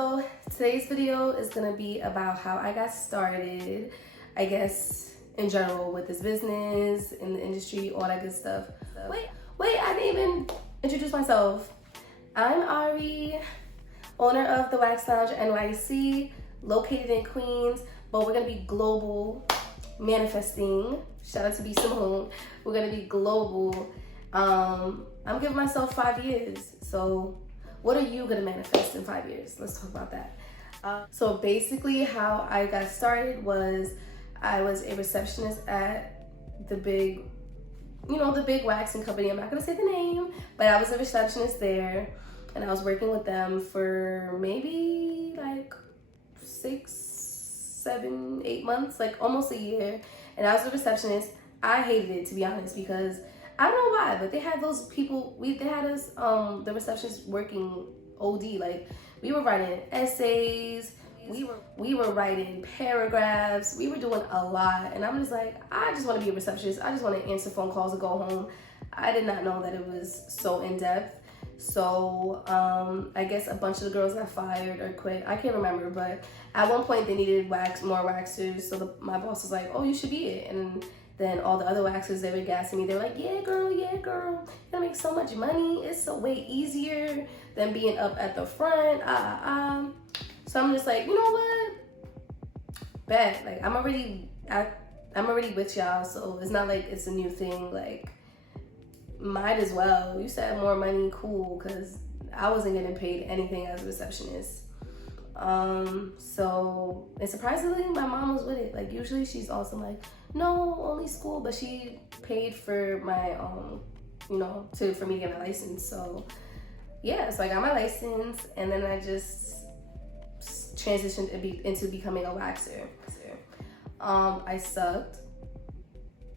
So today's video is gonna be about how I got started, I guess in general with this business, in the industry, all that good stuff. Wait, I didn't even introduce myself. I'm Ari, owner of the Wax Lounge NYC, located in Queens, but we're gonna be global, manifesting. Shout out to B Simone. We're gonna be global. I'm giving myself 5 years. So what are you gonna manifest in 5 years? Let's talk about that. So basically how I got started was I was a receptionist at the big waxing company. I'm not gonna say the name, but I was a receptionist there, and I was working with them for maybe like 6, 7, 8 months, like almost a year. And I was a receptionist. I hated it, to be honest, because I don't know why, but they had those people, they had us, the receptionists working OD. Like, we were writing essays, we were writing paragraphs, we were doing a lot. And I'm just like, I just want to be a receptionist. I just want to answer phone calls and go home. I did not know that it was so in-depth. So I guess a bunch of the girls got fired or quit. I can't remember, but at one point they needed more waxers. So my boss was like, oh, you should be it. And then all the other waxers, they were gassing me. They were like, yeah, girl, you're gonna make so much money. It's so way easier than being up at the front. So I'm just like, you know what? Bet. Like, I'm already with y'all, so it's not like it's a new thing. Like, might as well. You said more money, cool, because I wasn't getting paid anything as a receptionist. And surprisingly, my mom was with it. Like, usually she's also like, no, only school, but she paid for my, for me to get my license. So yeah, so I got my license, and then I just transitioned into becoming a waxer. I sucked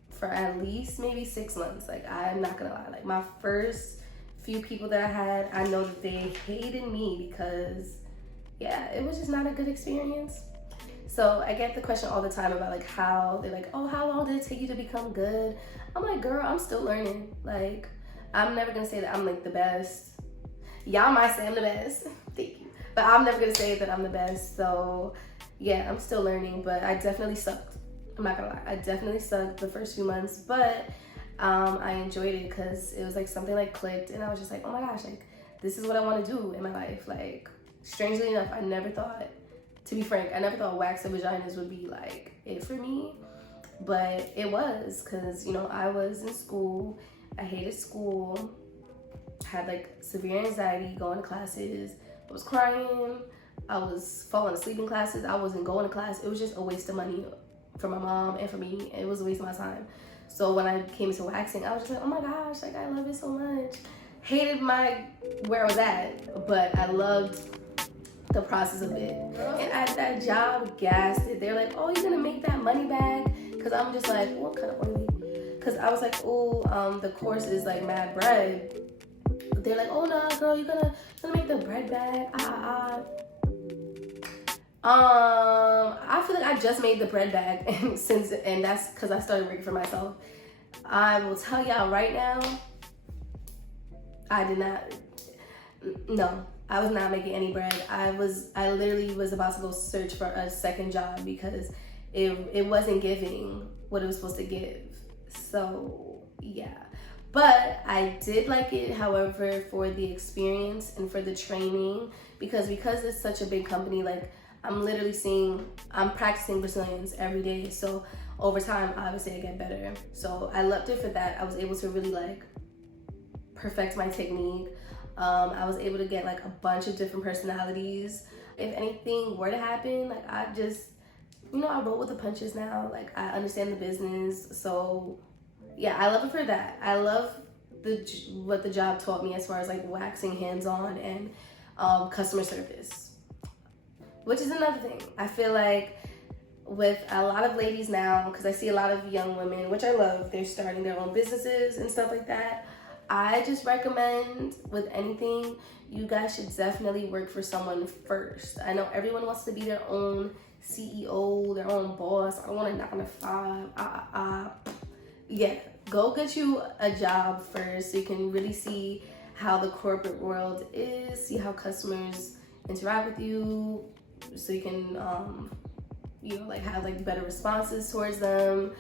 for at least maybe 6 months. Like, I'm not gonna lie. Like, my first few people that I had, I know that they hated me because, yeah, it was just not a good experience. So I get the question all the time about like how they're like, oh, how long did it take you to become good? I'm like, girl, I'm still learning. Like, I'm never gonna say that I'm like the best. Y'all might say I'm the best. Thank you. But I'm never gonna say that I'm the best. So yeah, I'm still learning, but I definitely sucked. I'm not gonna lie. I definitely sucked the first few months, but I enjoyed it because it was like something like clicked, and I was just like, oh my gosh, like this is what I want to do in my life. Like, strangely enough, I never thought, to be frank, I never thought wax and vaginas would be like it for me, but it was, because I was in school. I hated school, had like severe anxiety going to classes. I was crying, I was falling asleep in classes, I wasn't going to class. It was just a waste of money for my mom and for me. It was a waste of my time. So when I came into waxing, I was just like, oh my gosh, like I love it so much. Hated where I was at, but I loved the process of it. And at that job, gassed it. They're like, oh, you're gonna make that money back? Because I'm just like, what kind of money? Because I was like, oh, the course is like mad bread. They're like, oh no, girl, you're gonna make the bread back. I feel like I just made the bread back, and that's because I started working for myself. I will tell y'all right now, I did not. No, I was not making any bread. I literally was about to go search for a second job because it wasn't giving what it was supposed to give. So yeah, but I did like it, however, for the experience and for the training, because it's such a big company. Like, I'm practicing Brazilians every day. So over time, obviously I get better. So I loved it for that. I was able to really like perfect my technique. I was able to get like a bunch of different personalities. If anything were to happen, like I just, I roll with the punches now. Like, I understand the business. So yeah, I love it for that. I love what the job taught me as far as like waxing hands-on and customer service, which is another thing. I feel like with a lot of ladies now, because I see a lot of young women, which I love, they're starting their own businesses and stuff like that. I just recommend with anything, you guys should definitely work for someone first. I know everyone wants to be their own CEO, their own boss. I want a 9 to 5. Yeah, go get you a job first so you can really see how the corporate world is, see how customers interact with you, so you can like have like better responses towards them,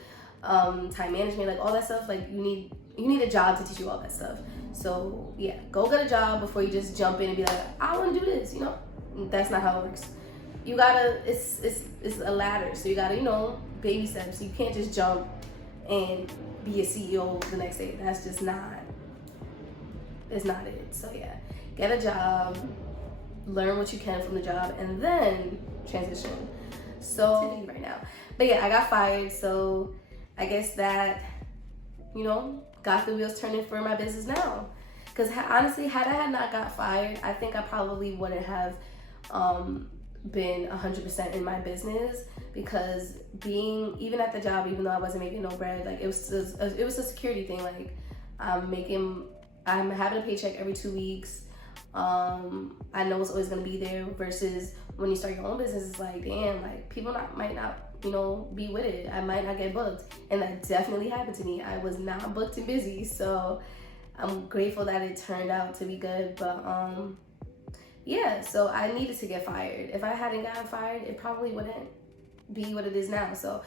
time management, like all that stuff. Like you need a job to teach you all that stuff. So yeah, go get a job before you just jump in and be like, I want to do this. That's not how it works. You gotta, it's a ladder, so you gotta, baby steps. You can't just jump and be a CEO the next day. That's just not, it's not it. So yeah, get a job, learn what you can from the job, and then transition. So right now, but yeah, I got fired, so I guess that, got the wheels turning for my business now. Because honestly, had I had not got fired, I think I probably wouldn't have been 100% in my business, because even at the job, even though I wasn't making no bread, like it was a security thing. Like I'm having a paycheck every 2 weeks. I know it's always gonna be there, versus when you start your own business, it's like, damn, like people might not be with it. I might not get booked, and that definitely happened to me. I was not booked and busy, so I'm grateful that it turned out to be good. But yeah, so I needed to get fired. If I hadn't gotten fired, it probably wouldn't be what it is now. So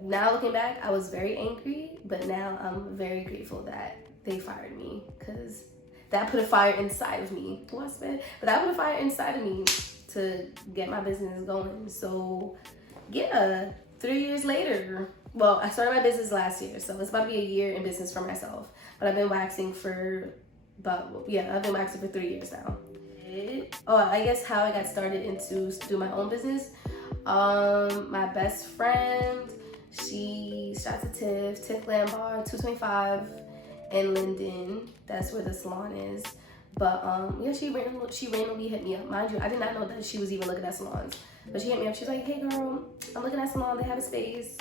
now looking back, I was very angry, but now I'm very grateful that they fired me, because that put a fire inside of me. But that put a fire inside of me to get my business going. So yeah, 3 years later, well, I started my business last year, so it's about to be a year in business for myself. But I've been waxing for 3 years now. I guess how I got started into do my own business. My best friend, shout to Tiff Lambar, 225 in Linden. That's where the salon is. But yeah, she randomly hit me up. Mind you, I did not know that she was even looking at salons. But she hit me up. She was like, hey girl, I'm looking at a salon. They have a space.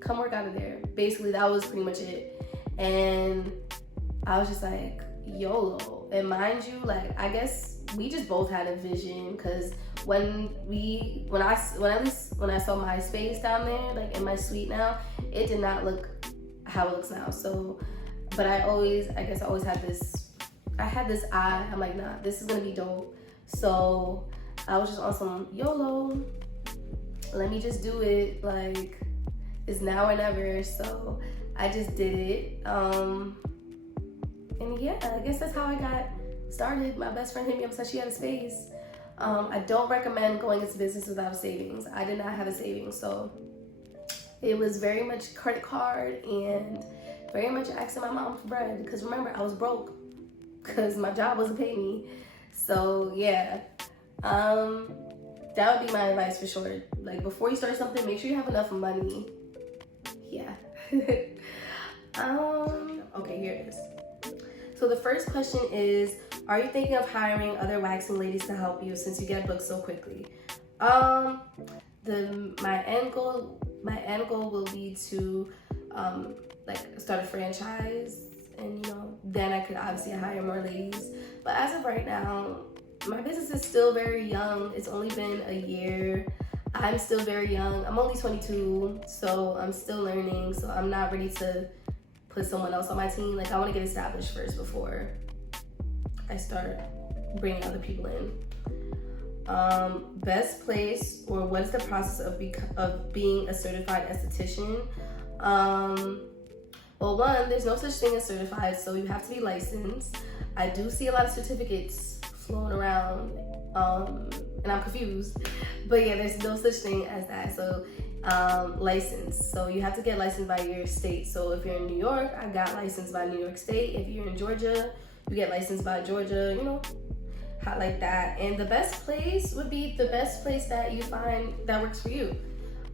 Come work out of there. Basically, that was pretty much it. And I was just like, YOLO. And mind you, like, I guess we just both had a vision, because when I saw my space down there, like in my suite now, it did not look how it looks now. So, but I guess I always had this eye. I'm like, nah, this is gonna be dope. So I was just on some YOLO. Let me just do it. Like, it's now or never. So I just did it. And yeah, I guess that's how I got started. My best friend hit me up and said she had a space. I don't recommend going into business without a savings. I did not have a savings, so it was very much credit card and very much asking my mom for bread. Because remember, I was broke because my job wasn't paying me. So yeah, that would be my advice for sure. Like, before you start something, make sure you have enough money. Yeah. Okay, here it is. So the first question is, are you thinking of hiring other waxing ladies to help you since you get booked so quickly? My end goal will be to start a franchise, and then I could obviously hire more ladies. But as of right now, my business is still very young. It's only been a year. I'm still very young. I'm only 22, so I'm still learning. So I'm not ready to put someone else on my team. Like, I want to get established first before I start bringing other people in. Best place, or what is the process of being a certified esthetician? Well, one, there's no such thing as certified, so you have to be licensed. I do see a lot of certificates floating around, and I'm confused. But yeah, there's no such thing as that. So licensed. So you have to get licensed by your state. So if you're in New York, I got licensed by New York State. If you're in Georgia, you get licensed by Georgia, like that. And the best place would be the best place that you find that works for you.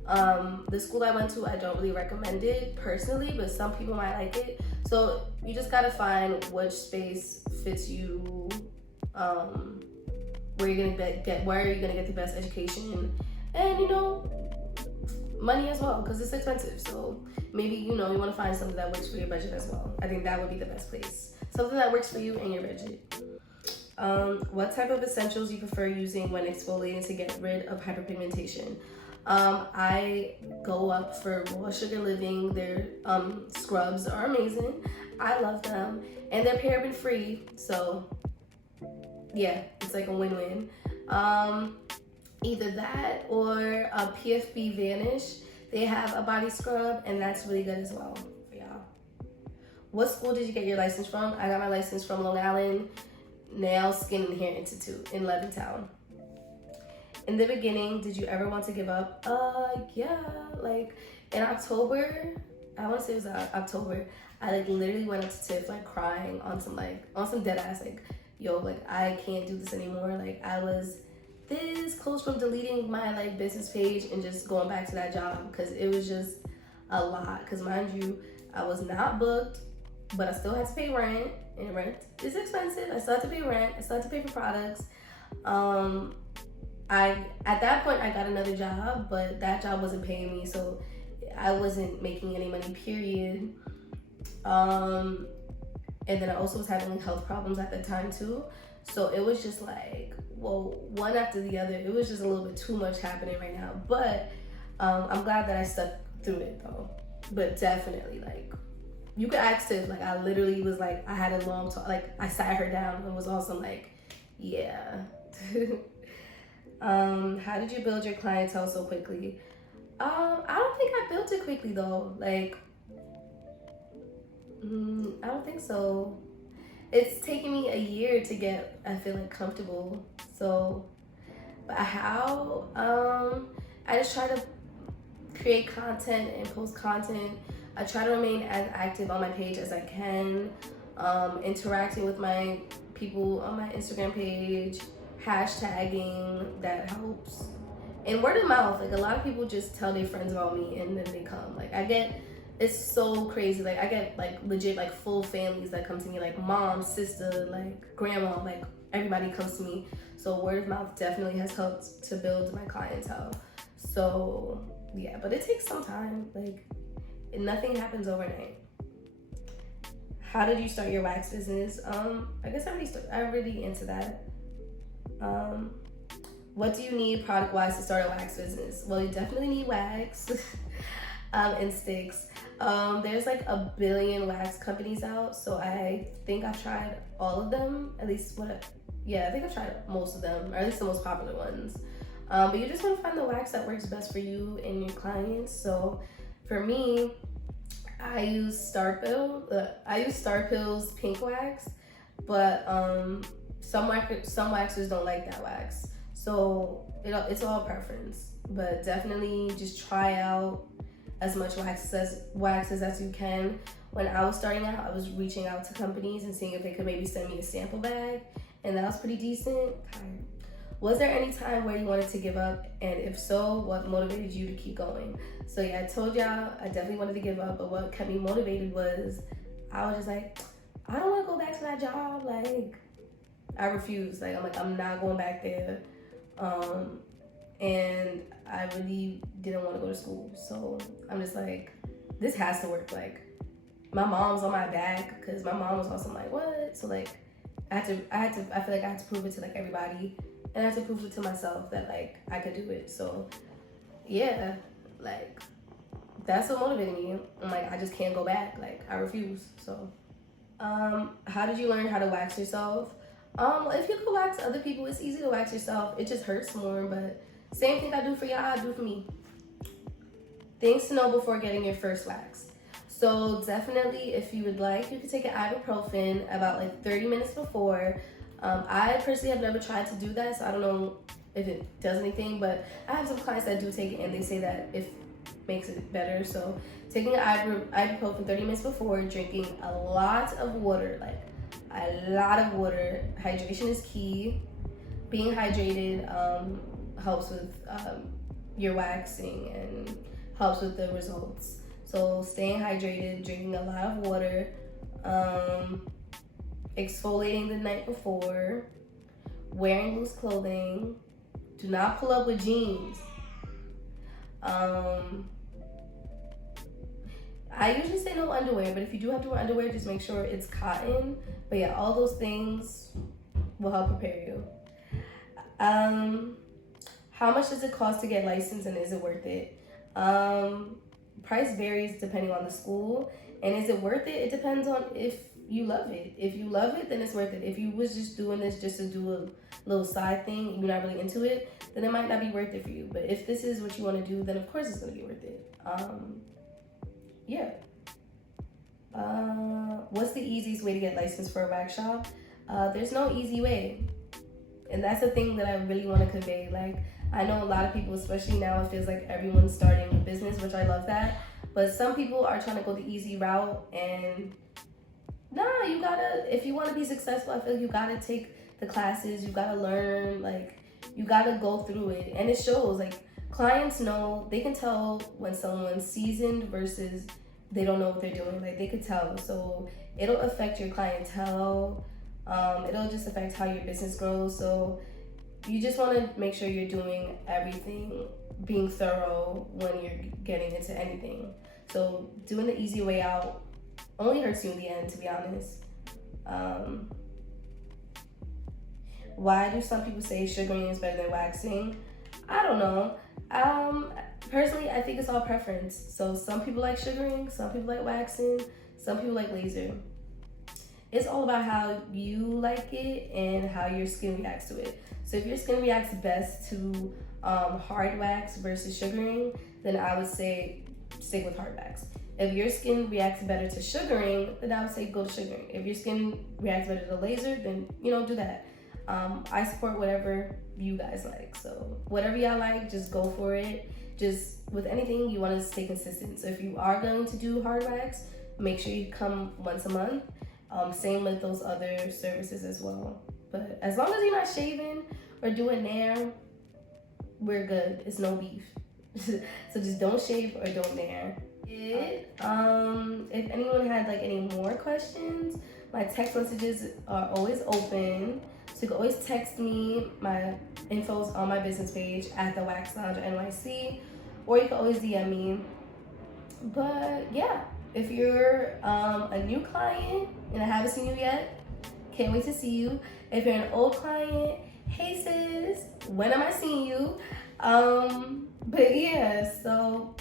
The school I went to, I don't really recommend it personally, but some people might like it. So you just gotta find which space fits you, where you're gonna get the best education, and money as well, because it's expensive. So maybe you want to find something that works for your budget as well. I think that would be the best place, something that works for you and your budget. What type of essentials you prefer using when exfoliating to get rid of hyperpigmentation? I go up for Raw Sugar Living. Their scrubs are amazing. I love them, and they're paraben free. So yeah, it's like a win-win. Either that or a PFB Vanish. They have a body scrub, and that's really good as well for y'all. What school did you get your license from? I got my license from Long Island Nail, Skin, and Hair Institute in Levittown. In the beginning, did you ever want to give up? Yeah. Like in October, I want to say it was October. I like literally went up to Tiff like crying on some dead ass like, yo, like I can't do this anymore. Like I was this close from deleting my like business page and just going back to that job because it was just a lot. Because mind you, I was not booked, but I still had to pay rent, and rent is expensive. I still had to pay rent. I still had to pay for products. At that point I got another job, but that job wasn't paying me, so I wasn't making any money, period. And then I also was having like health problems at the time too, so it was just like, well, one after the other. It was just a little bit too much happening right now, but I'm glad that I stuck through it though. But definitely, like, you could ask Tiff, like I literally was like, I had a long talk, like I sat her down and was also like, yeah. How did you build your clientele so quickly? I don't think I built it quickly though. Like, I don't think so. It's taken me a year to get, I feel like, comfortable. So, but how? I just try to create content and post content. I try to remain as active on my page as I can, interacting with my people on my Instagram page, hashtagging, that helps. And word of mouth, like a lot of people just tell their friends about me and then they come. Like it's so crazy. Like I get like legit like full families that come to me, like mom, sister, like grandma, like everybody comes to me. So word of mouth definitely has helped to build my clientele. So yeah, but it takes some time. Like nothing happens overnight. How did you start your wax business? I guess I'm really into that. What do you need product-wise to start a wax business? Well, you definitely need wax and sticks. There's like a billion wax companies out, so I think I've tried all of them. At least I think I've tried most of them, or at least the most popular ones. But you just want to find the wax that works best for you and your clients. So for me, I use Starpill's pink wax, but some waxers don't like that wax. So it's all preference, but definitely just try out as much waxes as you can. When I was starting out, I was reaching out to companies and seeing if they could maybe send me a sample bag, and that was pretty decent. Was there any time where you wanted to give up, and if so, what motivated you to keep going? So yeah, I told y'all I definitely wanted to give up, but what kept me motivated was I was just like, I don't want to go back to that job. Like I refused. Like I'm not going back there. And I really didn't want to go to school, so I'm just like, this has to work. Like my mom's on my back because my mom was also like, what? So like I feel like I had to prove it to like everybody, and I had to prove it to myself that like I could do it. So yeah, like that's what motivated me. I'm like, I just can't go back. Like I refuse. So how did you learn how to wax yourself? If you can wax other people, it's easy to wax yourself. It just hurts more, but same thing I do for y'all, I do for me. Things to know before getting your first wax. So definitely, if you would like, you can take an ibuprofen about like 30 minutes before. I personally have never tried to do that, so I don't know if it does anything, but I have some clients that do take it and they say that it makes it better. So taking an ibuprofen 30 minutes before, drinking a lot of water, like a lot of water. Hydration is key. Being hydrated helps with your waxing and helps with the results. So staying hydrated, drinking a lot of water, exfoliating the night before, wearing loose clothing. Do not pull up with jeans. I usually say no underwear, but if you do have to wear underwear, just make sure it's cotton. But yeah, all those things will help prepare you. How much does it cost to get licensed, and is it worth it? Price varies depending on the school, and is it worth it? It depends on if you love it. If you love it, then it's worth it. If you was just doing this just to do a little side thing, you're not really into it, then it might not be worth it for you. But if this is what you want to do, then of course it's gonna be worth it. Yeah. What's the easiest way to get licensed for a wax shop? There's no easy way. And that's the thing that I really want to convey. Like, I know a lot of people, especially now, it feels like everyone's starting a business, which I love that. But some people are trying to go the easy route, and you gotta, if you want to be successful, I feel like you gotta take the classes, you gotta learn, like, you gotta go through it. And it shows, like, clients know, they can tell when someone's seasoned versus they don't know what they're doing. Like, they could tell. So it'll affect your clientele. It'll just affect how your business grows. So you just want to make sure you're doing everything, being thorough when you're getting into anything. So doing the easy way out only hurts you in the end, to be honest. Why do some people say sugaring is better than waxing? I don't know. Personally, I think it's all preference. So some people like sugaring, some people like waxing, some people like laser. It's all about how you like it and how your skin reacts to it. So if your skin reacts best to hard wax versus sugaring, then I would say stick with hard wax. If your skin reacts better to sugaring, then I would say go to sugaring. If your skin reacts better to laser, then do that. I support whatever you guys like. So whatever y'all like, just go for it. Just with anything, you want to stay consistent. So if you are going to do hard wax, make sure you come once a month. Same with those other services as well. But as long as you're not shaving or doing nair, we're good. It's no beef. So just don't shave or don't nair. If anyone had like any more questions, my text messages are always open. So you can always text me. My info's on my business page at the Wax Lounge NYC, or you can always DM me. But yeah, if you're a new client and I haven't seen you yet, can't wait to see you. If you're an old client, hey sis, when am I seeing you? But yeah, so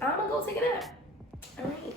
I'm gonna go take a nap. All right.